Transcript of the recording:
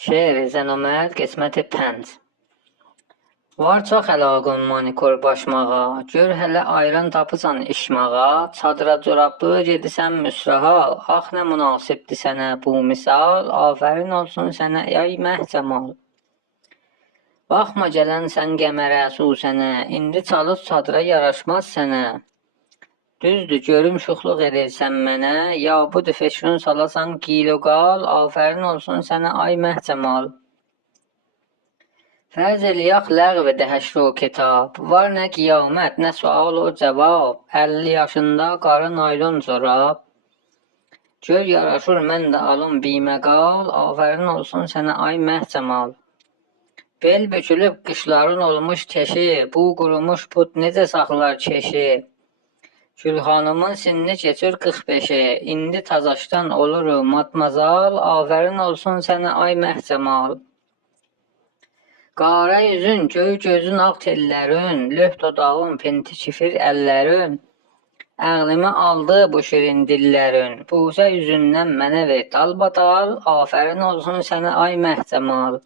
Şeir Zənomərd qisməti 5. Var çox əlaqın manikur başmağa, gör hələ ayran tapısan işmağa, çadıra corablı gedisən müsraha, ax nə münasibdir sənə bu misal, afərin olsun sənə ey məhcəmal. Baxma gələn sən qəmərə susənə, indi çalış çadıra yaraşmaz sənə. Düzdür, görüm şuxluq edirsən mənə, ya budur feşrun salasan qil o qal, afərin olsun sənə ay məhcəmal. Fərz eləyək ləğv edə həşr o kitab, var nə qiyamət, nə sual o cavab, 50 yaşında qarı naylon corab. Gör yaraşır mən də alım biməqal, afərin olsun sənə ay məhcəmal. Bel bükülüb qışların olmuş keşi, bu qurumuş put necə saxlar keşi. Gülxanımın sinni keçir 45-i, indi tazaşdan olur matmazal, afərin olsun sənə ay məhcəmal. Qara yüzün, göy gözün, ağ tellərin, löh dodağın, penti kifir əllərin, əqlimi aldı bu şirin dillərin, buğza yüzündən mənə ver dalbadal, afərin olsun sənə ay məhcəmal.